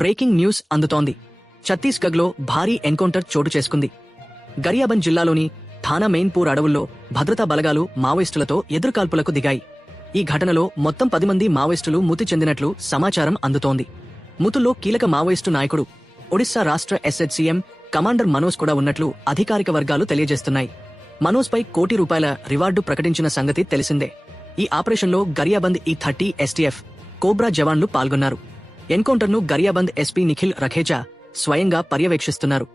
Breaking news అందుతోంది. ఛత్తీస్గఢ్లో భారీ ఎన్కౌంటర్ చోటు చేసుకుంది. గరియాబంద్ జిల్లాలోని థానా మెయిన్పూర్ అడవుల్లో భద్రతా బలగాలు మావోయిస్టులతో ఎదురుకాల్పులకు దిగాయి. ఈ ఘటనలో మొత్తం 10 మంది మావోయిస్టులు మృతి చెందినట్లు సమాచారం అందుతోంది. మృతుల్లో కీలక మావోయిస్టు నాయకుడు, ఒడిశా రాష్ట్ర ఎస్హెచ్సీఎం కమాండర్ మనోజ్ కూడా ఉన్నట్లు అధికారిక వర్గాలు తెలియజేస్తున్నాయి. మనోజ్పై ₹1 కోటి రివార్డు ప్రకటించిన సంగతి తెలిసిందే. ఈ ఆపరేషన్లో గరియాబంద్ E30 STF కోబ్రా జవాన్లు పాల్గొన్నారు. ఎన్కౌంటర్ను గరియాబంద్ ఎస్పీ నిఖిల్ రఖేజా స్వయంగా పర్యవేక్షిస్తున్నారు.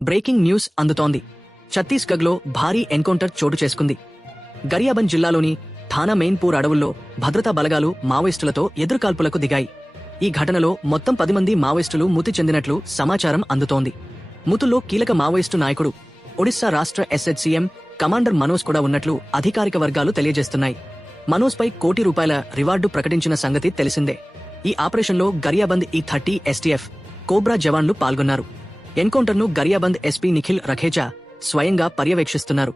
బ్రేకింగ్ న్యూస్ అందుతోంది. ఛత్తీస్గఢ్లో భారీ ఎన్కౌంటర్ చోటు చేసుకుంది. గరియాబంద్ జిల్లాలోని థానా మెయిన్పూర్ అడవుల్లో భద్రతా బలగాలు మావోయిస్టులతో ఎదురుకాల్పులకు దిగాయి. ఈ ఘటనలో మొత్తం 10 మంది మావోయిస్టులు మృతి చెందినట్లు సమాచారం అందుతోంది. మృతుల్లో కీలక మావోయిస్టు నాయకుడు, ఒడిశా రాష్ట్ర ఎస్హెచ్సీఎం కమాండర్ మనోజ్ కూడా ఉన్నట్లు అధికారిక వర్గాలు తెలియజేస్తున్నాయి. మనోజ్పై ₹1 కోటి రివార్డు ప్రకటించిన సంగతి తెలిసిందే. ఈ ఆపరేషన్లో గరియాబంద్ E30 STF కోబ్రా జవాన్లు పాల్గొన్నారు. ఎన్కౌంటర్ను గరియాబంద్ ఎస్పీ నిఖిల్ రఖేజా స్వయంగా పర్యవేక్షిస్తున్నారు.